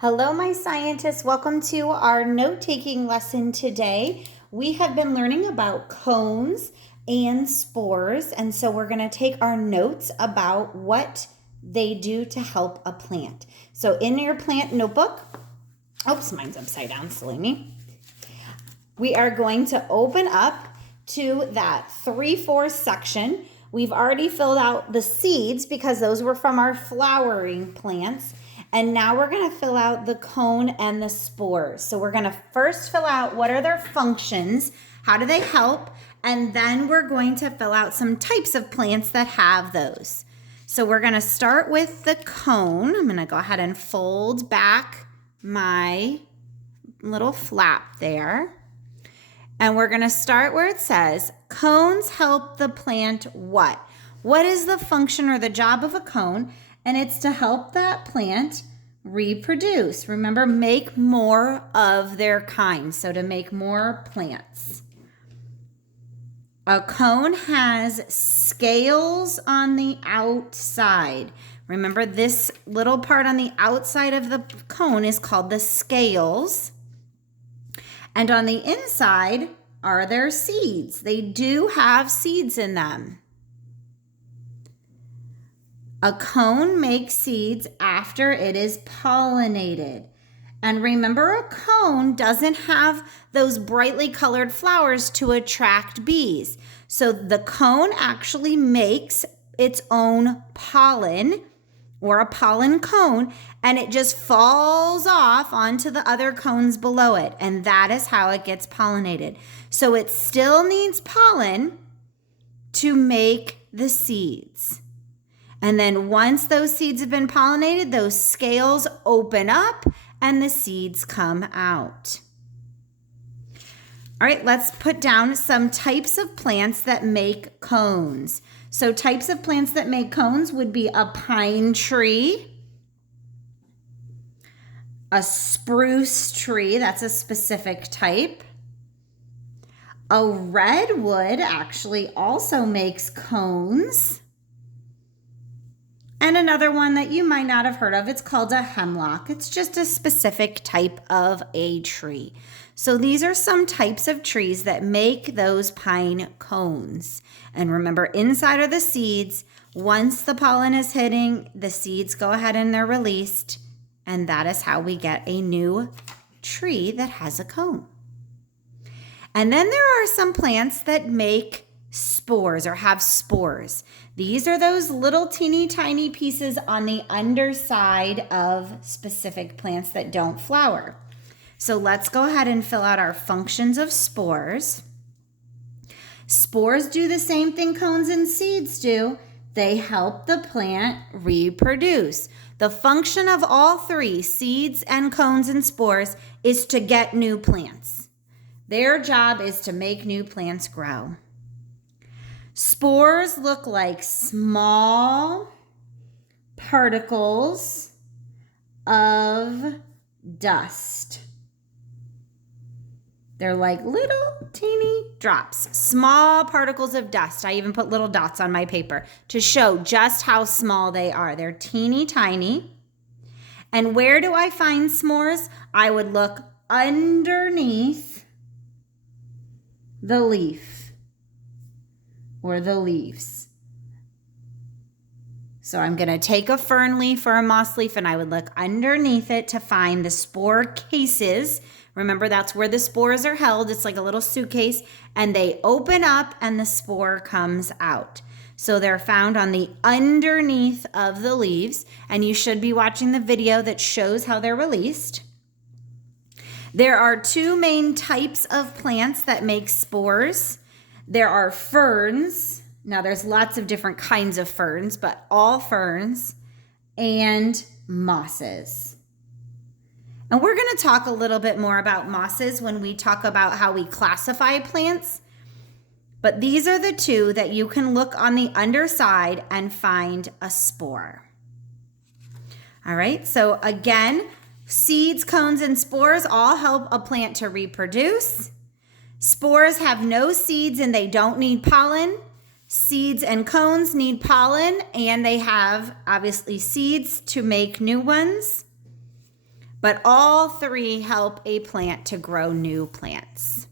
Hello, my scientists. Welcome to our note-taking lesson today. We have been learning about cones and spores, and so we're going to take our notes about what they do to help a plant. So in your plant notebook, oops, mine's upside down, silly me. We are going to open up to that 3-4 section. We've already filled out the seeds because those were from our flowering plants. And now we're going to fill out the cone and the spores. So we're going to first fill out what are their functions, how do they help, and then we're going to fill out some types of plants that have those. So we're going to start with the cone. I'm going to go ahead and fold back my little flap there. And we're going to start where it says, cones help the plant what? What is the function or the job of a cone? And it's to help that plant reproduce. Remember, make more of their kind. So to make more plants. A cone has scales on the outside. Remember, this little part on the outside of the cone is called the scales. And on the inside are their seeds. They do have seeds in them. A cone makes seeds after it is pollinated. And remember, a cone doesn't have those brightly colored flowers to attract bees. So the cone actually makes its own pollen, or a pollen cone, and it just falls off onto the other cones below it. And that is how it gets pollinated. So it still needs pollen to make the seeds. And then once those seeds have been pollinated, those scales open up and the seeds come out. All right, let's put down some types of plants that make cones. So types of plants that make cones would be a pine tree, a spruce tree, that's a specific type. A redwood actually also makes cones. And another one that you might not have heard of, it's called a hemlock. It's just a specific type of a tree. So these are some types of trees that make those pine cones. And remember, inside are the seeds. Once the pollen is hitting, the seeds go ahead and they're released. And that is how we get a new tree that has a cone. And then there are some plants that make spores or have spores. These are those little teeny tiny pieces on the underside of specific plants that don't flower. So let's go ahead and fill out our functions of spores. Spores do the same thing cones and seeds do. They help the plant reproduce. The function of all three, seeds and cones and spores, is to get new plants. Their job is to make new plants grow. Spores look like small particles of dust. They're like little teeny drops, small particles of dust. I even put little dots on my paper to show just how small they are. They're teeny tiny. And where do I find s'mores? I would look underneath the leaf. Or the leaves. So I'm going to take a fern leaf or a moss leaf and I would look underneath it to find the spore cases. Remember, that's where the spores are held. It's like a little suitcase and they open up and the spore comes out. So they're found on the underneath of the leaves, and you should be watching the video that shows how they're released. There are two main types of plants that make spores. There are ferns. Now there's lots of different kinds of ferns, but all ferns, and mosses. And we're going to talk a little bit more about mosses when we talk about how we classify plants. But these are the two that you can look on the underside and find a spore. All right, so again, seeds, cones, and spores all help a plant to reproduce. Spores have no seeds and they don't need pollen. Seeds and cones need pollen and they have obviously seeds to make new ones. but all three help a plant to grow new plants.